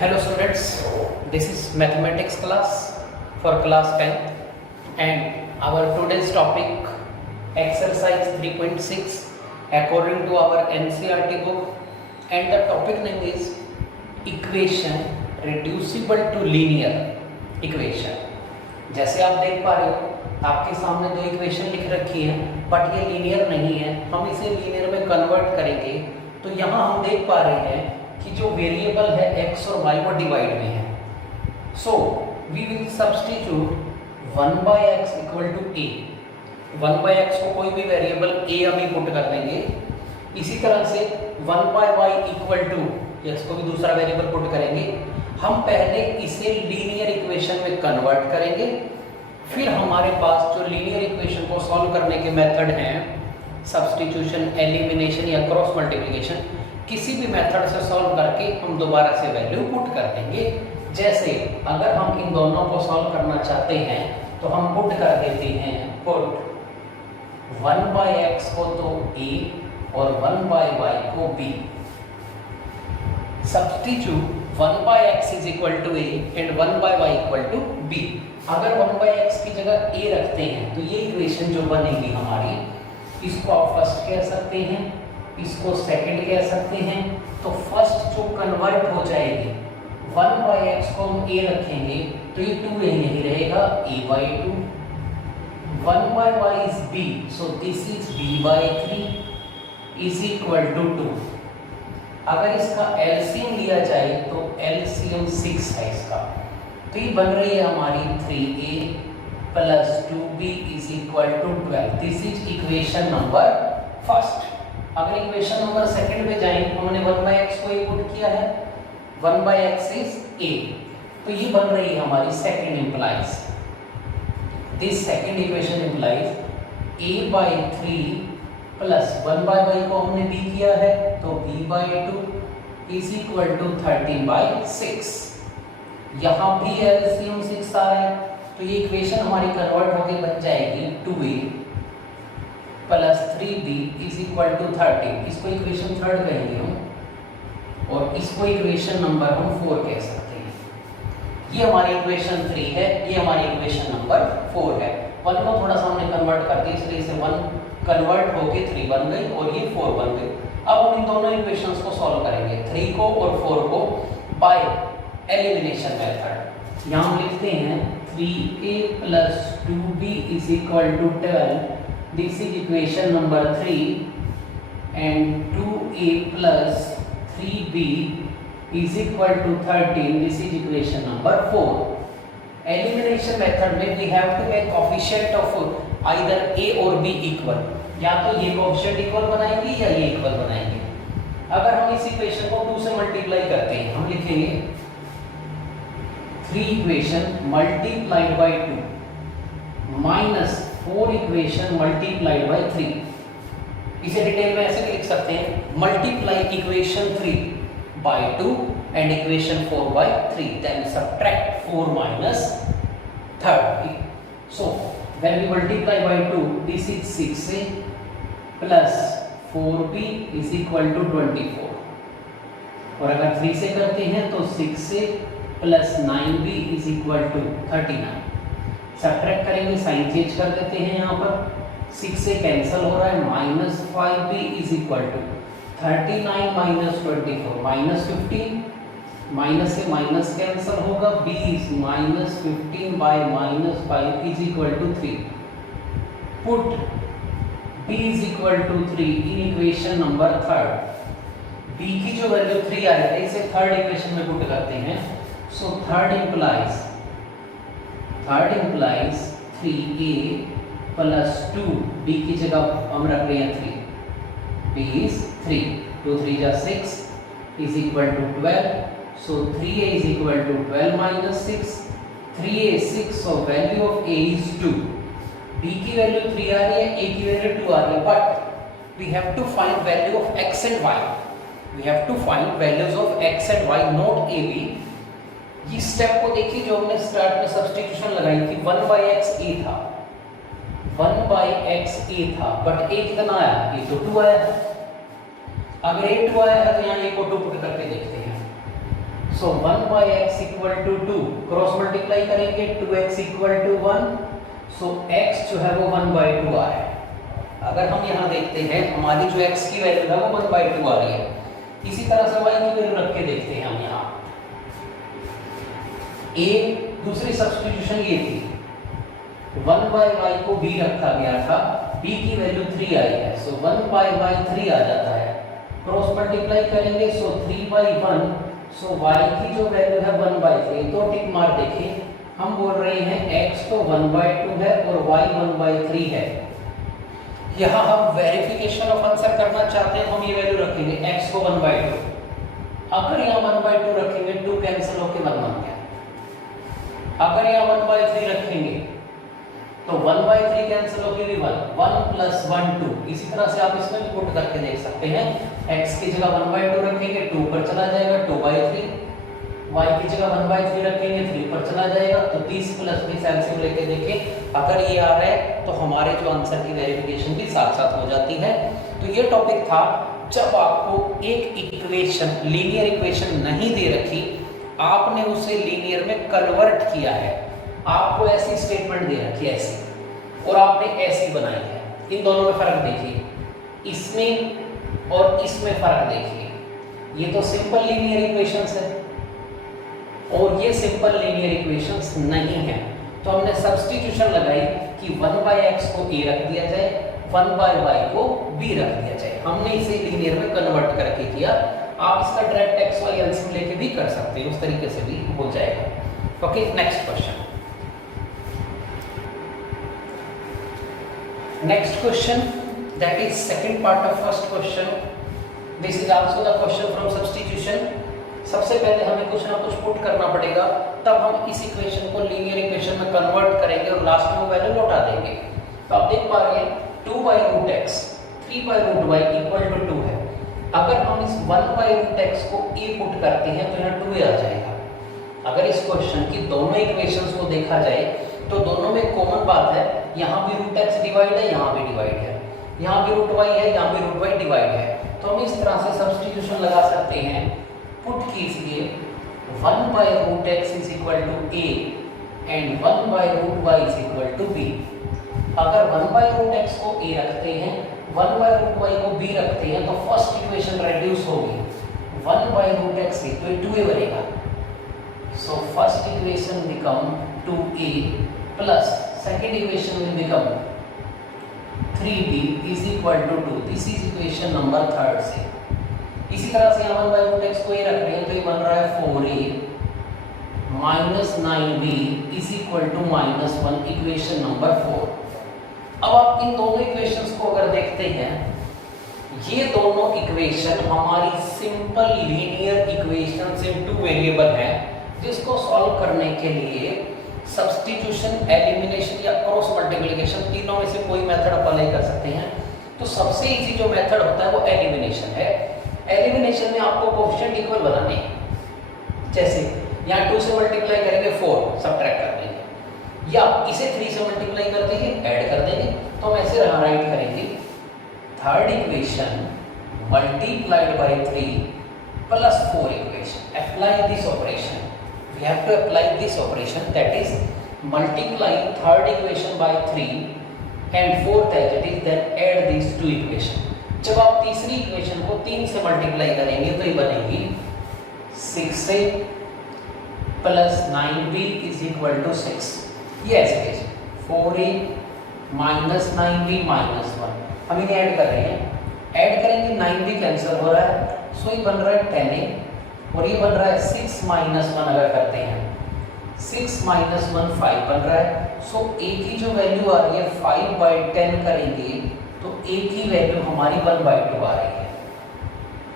Hello students, this is mathematics class for class 10 and our today's topic exercise 3.6 according to our NCERT book and the topic name is equation reducible to linear equation। जैसे आप देख पा रहे हो आपके सामने दो equation लिख रखी है बट ये लीनियर नहीं है, हम इसे लीनियर में कन्वर्ट करेंगे तो यहाँ हम देख पा रहे हैं कि जो वेरिएबल है x और y वो डिवाइड में है। So we will substitute 1/x equal to a। 1/x को कोई भी वेरिएबल a अभी पुट कर देंगे। इसी तरह से 1/y इक्वल टू इसको भी दूसरा वेरिएबल पुट करेंगे। हम पहले इसे लीनियर इक्वेशन में कन्वर्ट करेंगे, फिर हमारे पास जो लीनियर इक्वेशन को सॉल्व करने के मेथड हैं सब्स्टिट्यूशन, एलिमिनेशन या क्रॉस मल्टीप्लिकेशन, किसी भी मेथड से सॉल्व करके हम दोबारा से वैल्यू पुट कर देंगे। जैसे अगर हम इन दोनों को सॉल्व करना चाहते हैं तो हम पुट कर देते हैं, पुट 1/x को तो a और 1/y को b। Substitute 1/x is equal to a and 1/y equal to b। अगर 1/x की जगह a रखते हैं तो ये इक्वेशन जो बनेगी हमारी, इसको आप फर्स्ट कह सकते हैं, इसको सेकंड कह सकते हैं। तो फर्स्ट जो कन्वर्ट हो जाएगी 1/x को हम a रखेंगे तो ये 2 यही रहेगा a/2। 1/y is b, so this is b/3 is equal to 2। अगर इसका एलसीएम लिया जाए तो एलसीएम 6 है इसका, तो ये बन रही है हमारी 3a plus 2b is equal to 12। This is equation number first. अगर इक्वेशन नंबर सेकंड पे जाएं, हमने 1/x को पुट किया है, 1/x इज a, तो ये बन रही है हमारी second implies, this second equation implies a/3 plus 1/y को हमने b किया है तो b/2 इज इक्वल टू 13/6। यहाँ भी एलसीएम 6 आ रहा है तो ये इक्वेशन हमारी कन्वर्ट होकर बन जाएगी 2a plus 3b is equal to 13। इसको इक्वेशन थर्ड कहेंगे हम और इसको इक्वेशन नंबर हम 4 कह सकते हैं। ये हमारी इक्वेशन 3 है, ये हमारी इक्वेशन नंबर 4 है। 1 को थोड़ा सा हमने कन्वर्ट कर दिया इसलिए से 1 कन्वर्ट होके 3 बन गई और ये 4 बन गई। अब हम इन दोनों इक्वेशंस को सॉल्व करेंगे, 3 को और 4 को बाय एलिमिनेशन मेथड। यहाँ हम लिखते हैं 3a plus 2b is equal to 12। This is equation number 3 and 2a plus 3b is equal to 13. This is equation number 4. Elimination method में we have to make coefficient of either a or b equal. या तो ये coefficient equal बनाएंगे या ये equal बनाएंगे। अगर हम इस इक्वेशन को 2 से मल्टीप्लाई करते हैं, हम लिखेंगे 3 equation multiplied by 2 minus 4 equation multiplied by 3। इसे डिटेल में ऐसे भी लिख सकते हैं, multiply equation 3 by 2 and equation 4 by 3, then subtract 4 minus 3। So when we multiply by 2 this is 6a plus 4b is equal to 24। और अगर 3 से करते हैं तो 6a plus 9b is equal to 39। Subtract करेंगे, साइन चेंज कर देते हैं, यहाँ पर 6 से कैंसिल हो रहा है, minus 5b is equal to 39 minus 24 minus 15, minus से माइनस कैंसिल होगा, b is minus 15 by minus 5 is equal to 3। Put b is equal to 3 in equation number third. b की जो वैल्यू 3 आ रही है इसे थर्ड इक्वेशन में put करते हैं। So third implies 3a plus 2, b की जगह हम रख रहे हैं 3, b इज 3, 2 3 जा 6 is equal to 12। So 3a is equal to 12 minus 6, 3a 6, so value of a is 2। b की वैल्यू 3 आ रही है, a की वैल्यू 2 आ रही है, but we have to find value of x and y। We have to find values of x and y, not a b। इस step को देखिए जो हमने स्टार्ट में सब्स्टिट्यूशन लगाई थी, 1/x a था, 1/x a था, बट a कितना आया, ये तो 2 आया। अगर a 2 आया है तो यहाँ a को 2 पुट करके देखते हैं। So 1 by x equal to 2, cross multiply करेंगे 2x equal to 1, so x जो है वो 1 बाई 2 आ रहा है। अगर हम यहाँ देखते हैं हमारी जो x की वैल्यू है वो 1 बाई 2 आ रही है। इसी तरह से y की वैल्यू रख के देखते हैं हम यहाँ। दूसरी सब्स्टिट्यूशन ये थी, 1 बाई वाई को b रखा गया था, b की वैल्यू 3 आई है, सो 1 बाई वाई 3 आ जाता है। क्रॉस मल्टीप्लाई करेंगे सो 3 बाई 1, सो y की जो वैल्यू है 1 बाई 3। तो टिक मार देखिए, हम बोल रहे हैं x तो 1 बाई 2 है और y 1 बाई 3 है। यहाँ हम वेरिफिकेशन ऑफ आंसर करना चाहते हैं, हम ये वैल्यू रखेंगे x को 1 बाई 2। अगर यहाँ 1 बाई 2 रखेंगे 2 कैंसिल होके 1 बन गया। अगर यहाँ 1 बाई 3 रखेंगे तो 1 बाई 3 कैंसिल होके भी 1 प्लस 1 2। इसी तरह से आप इसमें भी पुट करके देख सकते हैं, x की जगह 1 बाई 2 रखेंगे 2 पर चला जाएगा 2 बाई 3, y की जगह 1 बाई 3 रखेंगे 3 पर चला जाएगा। तो 30 प्लस 20 एलसीएम लेके देखें, अगर ये आ रहा है तो हमारे जो आंसर की वेरिफिकेशन भी साथ साथ हो जाती है। तो ये टॉपिक था, जब आपको एक इक्वेशन लीनियर इक्वेशन नहीं दे रखी, आपने उसे लीनियर में कन्वर्ट किया है, आपको ऐसी स्टेटमेंट दे रखी है ऐसी, और आपने ऐसी बनाई है। इन दोनों में फर्क देखिए, इसमें और इसमें फर्क देखिए। ये तो सिंपल लीनियर इक्वेशंस है और ये सिंपल लीनियर इक्वेशंस नहीं है। तो हमने सब्स्टिट्यूशन लगाई कि 1 बाई एक्स को a रख दिया जाए, 1 बाई वाई को b रख दिया जाए। हमने इसे लीनियर में कन्वर्ट करके किया। आप इसका डायरेक्ट एक्स वाई एलसीएम लेके भी कर सकते हैं, उस तरीके से भी हो जाएगा। Okay, next question. Next question, that is second part of first question. This is also the question from substitution. सबसे पहले हमें कुछ ना कुछ पुट करना पड़ेगा, तब हम इस इक्वेशन को लीनियर इक्वेशन में कन्वर्ट करेंगे और लास्ट में वो वैल्यू लौटा देंगे। तो आप देख पा रहे हैं 2 by root x 3 by root y equal to 2 है। अगर हम इस 1 बाई रूट एक्स को a पुट करते हैं तो यहाँ 2a आ जाएगा। अगर इस क्वेश्चन की दोनों इक्वेशंस को देखा जाए तो दोनों में कॉमन बात है, यहाँ भी रूट एक्स डिवाइड है, यहाँ भी डिवाइड है, यहाँ भी रूट वाई है, यहाँ भी रूट वाई डिवाइड है। तो हम इस तरह से सब्स्टिट्यूशन लगा सकते हैं, पुट कीजिए 1 by root x is equal to a and 1 by root y is equal to b। अगर 1 बाई रूट एक्स को a रखते हैं, 1 बाई रूट वाई को b रखते हैं, तो फर्स्ट इक्वेशन रेड्यूस होगी, 1 by root x equal to a बनेगा। So first equation become 2a plus second equation will become 3b is equal to 2। This is equation number third से। इसी तरह से हम 1 बाई रूट एक्स को a रख रहे हैं तो ये बन रहा है 4a minus 9b is equal to -1, equation number 4। अब आप इन दोनों इक्वेशंस को अगर देखते हैं, ये दोनों इक्वेशन हमारी सिंपल लीनियर इक्वेशंस इन 2 वेरिएबल है, जिसको सॉल्व करने के लिए सब्स्टिट्यूशन, एलिमिनेशन या क्रॉस मल्टीप्लिकेशन, तीनों में से कोई मेथड अप्लाई कर सकते हैं। तो सबसे इजी जो मेथड होता है वो एलिमिनेशन है। एलिमिनेशन में आपको कोएफिशिएंट इक्वल बनाने हैं। जैसे यहाँ 2 से मल्टीप्लाई करेंगे 4 सबट्रैक्ट कर देंगे, या इसे 3 से मल्टीप्लाई कर देंगे ऐड कर देंगे। तो हम ऐसे राइट करेंगे, third equation multiplied by 3 plus 4 equation. Apply this operation, we have to apply this operation, that is multiply third equation by 3 and fourth as it is, then add these two equation। जब आप तीसरी equation को 3 से multiply करेंगे तो ये बनेगी 6a plus 9b is equal to 6। ये ऐसे कैसे 4a माइनस 9b माइनस 1, हम इन्हें ऐड कर रहे हैं, ऐड करेंगे 9b कैंसिल हो रहा है, सो ये बन रहा है 10a और ये बन रहा है 6 माइनस 1। अगर करते हैं 6 माइनस 1 5 बन रहा है। सो a की जो वैल्यू आ रही है 5 बाई 10 करेंगे तो a की वैल्यू हमारी 1 बाई 2 आ रही है।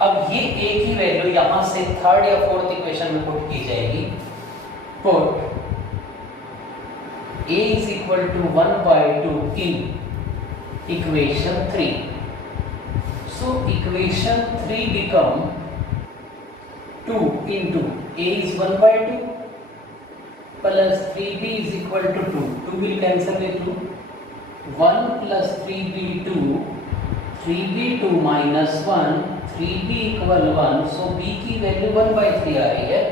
अब ये a की वैल्यू यहाँ से थर्ड या फोर्थ इक्वेशन में पुट की जाएगी। Put a is equal to 1 by 2 in equation 3। So equation 3 become 2 into a is 1 by 2 plus 3b is equal to 2. 2 will cancel with 2. 1 plus 3b 2, 3b 2 minus 1, 3b equal 1. So b की value 1 by 3 आ रही है।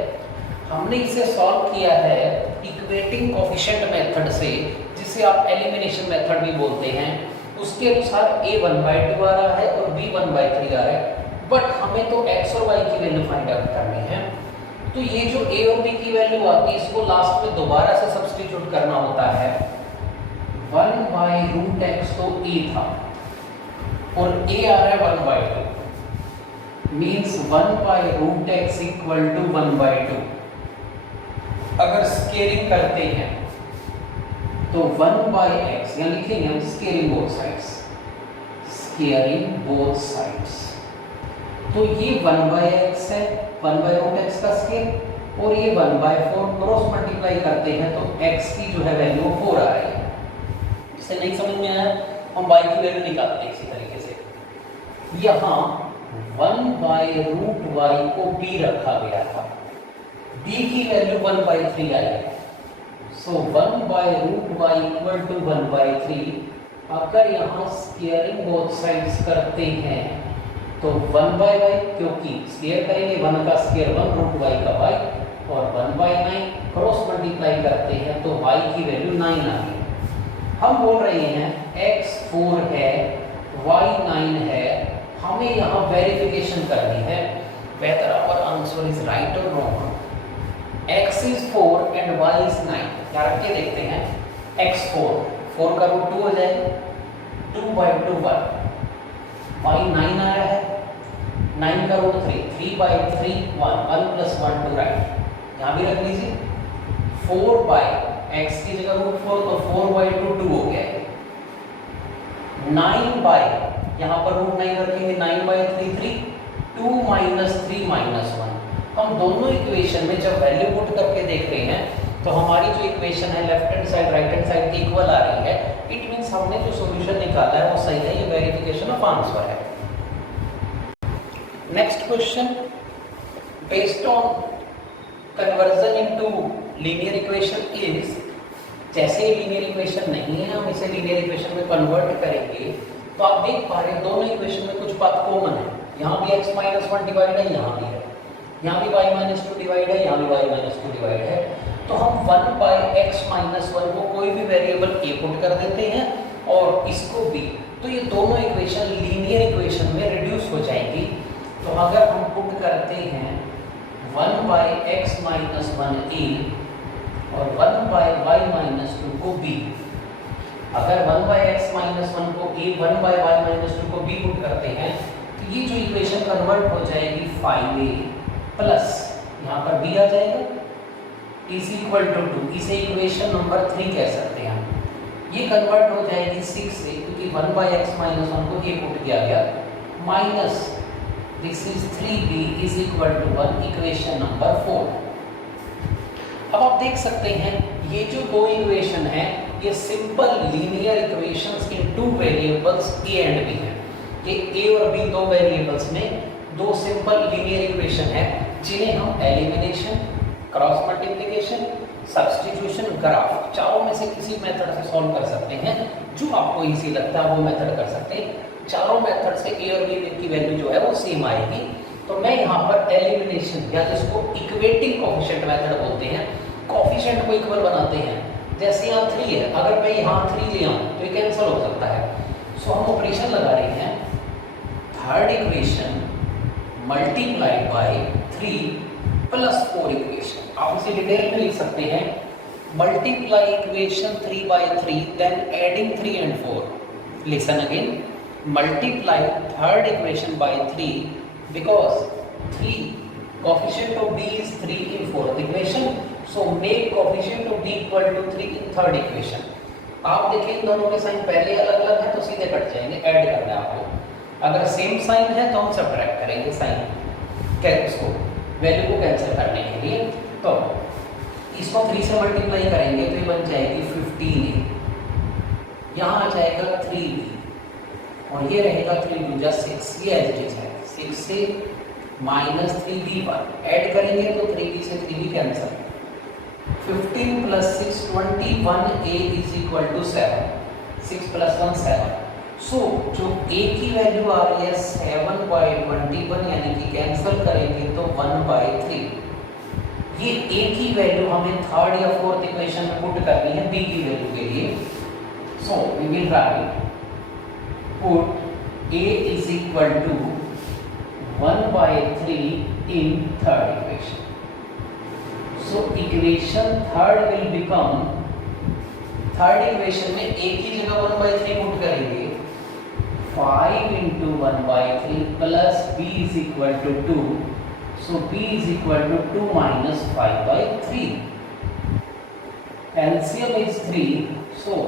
हमने इसे solve किया है equating coefficient method से, जिसे आप एलिमिनेशन मेथड भी बोलते हैं। उसके अनुसार a 1/2 आ रहा है और b 1/3 आ रहा है, बट हमें तो x और y की वैल्यू फाइंड आउट करनी है। तो ये जो a और b की वैल्यू आती है, इसको लास्ट में दोबारा से सब्स्टिट्यूट करना होता है। 1/√x तो a था और a आ रहा है 1/2, मीन्स 1/√x इक्वल टू 1/2। अगर स्केलिंग करते हैं तो 1/x, यहाँ लिखेंगे हम scaling both sides, scaling both sides. तो ये 1/x है, 1/√x का स्केल, और ये 1/4 क्रॉस मल्टीप्लाई करते हैं तो x की जो है वैल्यू 4 आ रही है। इससे नहीं समझ में आया, हम y की वैल्यू निकालते हैं इसी तरीके से। यहाँ 1/√y को b रखा गया था, b की वैल्यू 1/3 आई है। सो 1/√y इक्वल टू 1/3। अगर यहाँ स्क्वायरिंग बोथ साइड्स करते हैं तो 1/y, क्योंकि स्क्वायर करेंगे 1 का स्क्वायर 1, √y का y, और 1/9 क्रॉस मल्टीप्लाई करते हैं तो y की वैल्यू 9 आ गई। हम बोल रहे हैं x 4 है, y 9 है, हमें यहाँ वेरिफिकेशन करनी है whether our answer is right or wrong। x is 4 and y is 9। क्या रख के देखते हैं, x 4 का रूट 2 हो जाएगा, 2/2 1, y 9 आ रहा है, 9 का रूट 3, 3/3 1, 1 + 1 2 राइट, यहाँ भी रख लीजिए। 4/x की जगह रूट 4 तो 4/2 2 हो गया है। 9 यहाँ पर रूट 9 रखेंगे, 9/3 3, 2 - 3 - 1। हम दोनों इक्वेशन में जब वैल्यू पुट करके देख रहे हैं तो हमारी जो इक्वेशन है left hand side right hand side की इक्वल आ रही है। इट मींस हमने जो सॉल्यूशन निकाला है वो सही है, ये वेरिफिकेशन ऑफ आंसर है। Next question, based on conversion into linear equation is, जैसे ही लीनियर इक्वेशन नहीं है हम इसे लीनियर इक्वेशन में कन्वर्ट करेंगे तो आप देख पा रहे हैं दोनों इक्वेशन में कुछ बात कॉमन है। यहाँ भी x - 1 डिवाइड है, यहाँ भी है, यहाँ भी y - 2 डिवाइड है, यहाँ भी y - 2 डिवाइड है। तो हम 1/x - 1 को कोई भी वेरिएबल a पुट कर देते हैं और इसको b, तो ये दोनों इक्वेशन लीनियर इक्वेशन में रिड्यूस हो जाएंगी। तो अगर हम पुट करते हैं 1/x - 1 a और 1/y - 2 को b, अगर 1/x - 1 को a, 1/y - 2 को b पुट करते हैं तो ये जो इक्वेशन कन्वर्ट हो जाएगी 5a प्लस यहाँ पर b आ जाएगा इज इक्वल टू 2। इसे इक्वेशन नंबर 3 कह सकते हैं हम। ये कन्वर्ट हो जाएगी 6 से, क्योंकि 1/x - 1 को a पुट किया गया, minus this is 3b is equal to 1, equation number 4। अब आप देख सकते हैं ये जो दो इक्वेशन है ये simple linear equations in two variables a and b हैं। ये a और b दो वेरिएबल्स में दो सिंपल लीनियर इक्वेशन है जिन्हें हम elimination, cross multiplication, substitution, graph, चारों में से किसी मेथड से सॉल्व कर सकते हैं। जो आपको इजी लगता है वो मेथड कर सकते हैं। चारों मेथड से a और b की वैल्यू जो है वो सेम आएगी। तो मैं यहाँ पर एलिमिनेशन या जिसको इक्वेटिंग कोफिशिएंट मेथड बोलते हैं, कोफिशिएंट को इक्वल बनाते हैं। जैसे यहाँ 3 है, अगर मैं यहाँ 3 ले आऊँ तो ये कैंसिल हो सकता है। सो हम ऑपरेशन लगा रहे हैं, third equation multiplied by 3 plus 4 equation. आप इसे डिटेल में लिख सकते हैं, multiply equation 3/3 then adding 3 and 4। Listen again, multiply third equation by 3 because 3 coefficient of b is 3 in fourth equation, so make coefficient of b equal to 3 in third equation। आप देखिए इन दोनों के साइन पहले अलग अलग है तो सीधे कट जाएंगे, ऐड करना है आपको। अगर सेम साइन है तो हम सब्ट्रैक्ट करेंगे साइन, क्या इसको वैल्यू को कैंसिल करने के लिए। तो इसको 3 से मल्टीप्लाई करेंगे तो ये बन जाएगी 15a, यहाँ आ जाएगा 3b और ये रहेगा 3 × 6, ये एज इट इज है। 6 से माइनस 3b पर ऐड करेंगे तो 3b से 3b cancel. 15 + 6 21a is equal to 7, 6 + 1 7। So जो a की वैल्यू आ रही है 7/21, यानी कि कैंसिल करेंगे तो 1/3। ये a की वैल्यू हमें थर्ड या फोर्थ इक्वेशन में पुट करनी है b की वैल्यू के लिए। So we will write put a is equal to 1/3 in third equation. So equation third will become, third equation में a की जगह 1/3 पुट करेंगे, 5 into 1/3 plus b is equal to 2. So b is equal to 2 minus 5/3. LCM is 3. So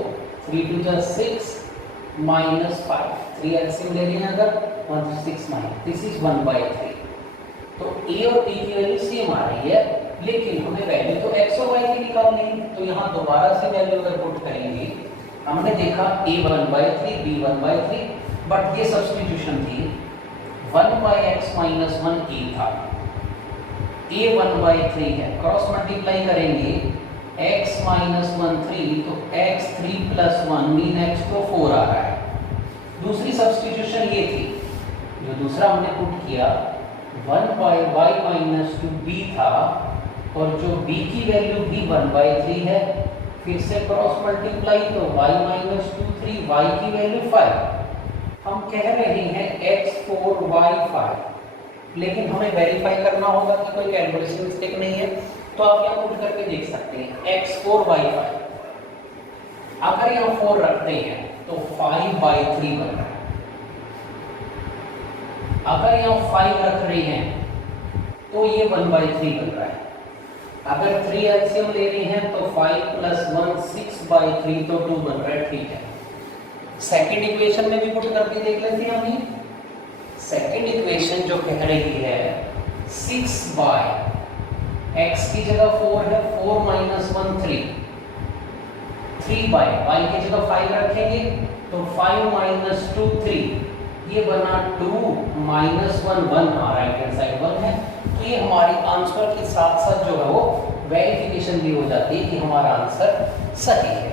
3 to the 6 minus 5. 3 LCM ले लें अगर 1 to 6 minus. This is 1/3. तो a और b की वैल्यू सेम आ रही है, लेकिन हमें वैल्यू तो x और y की निकालनी है। तो यहाँ दोबारा से वैल्यू अगर पुट करेंगे, हमने देखा a 1/3 b 1/3, बट ये सब्स्टिट्यूशन थी 1/x minus 1 a था, a 1/3 है, क्रॉस मल्टीप्लाई करेंगे x minus 1 3, तो x 3 plus 1 मीन x तो 4 आ रहा है। दूसरी सब्स्टिट्यूशन ये थी, जो दूसरा हमने पुट किया 1/y minus 2 b था, और जो b की वैल्यू भी 1/3 है, फिर से क्रॉस मल्टीप्लाई तो y minus 2 3, y की वैल्यू 5। हम कह रहे हैं x4 y5, लेकिन हमें वेरीफाई करना होगा कि कोई कैलकुलेशन मिस्टेक नहीं है। तो आप यहाँ पुट करके देख सकते हैं x4 y5, अगर यहाँ 4 रखते हैं तो 5/3 बन रहा है, अगर यहाँ 5 रख रहे हैं तो ये 1/3 बन रहा है, अगर 3 एलसीएम ले रहे हैं तो 5 plus 1 6/3, तो 2 बन रहा है। ठीक है, सेकेंड इक्वेशन में भी पुट करके देख लेते हैं हम। सेकेंड इक्वेशन जो कह रही है 6 x की जगह 4 है, 4 minus 1 3, 3 y की जगह 5 रखेंगे तो 5 minus 2 3, ये बना 2 minus 1 1, राइट हैंड साइड 1 है। तो ये हमारी आंसर के साथ साथ जो है वो वेरिफिकेशन भी हो जाती है कि हमारा आंसर सही है।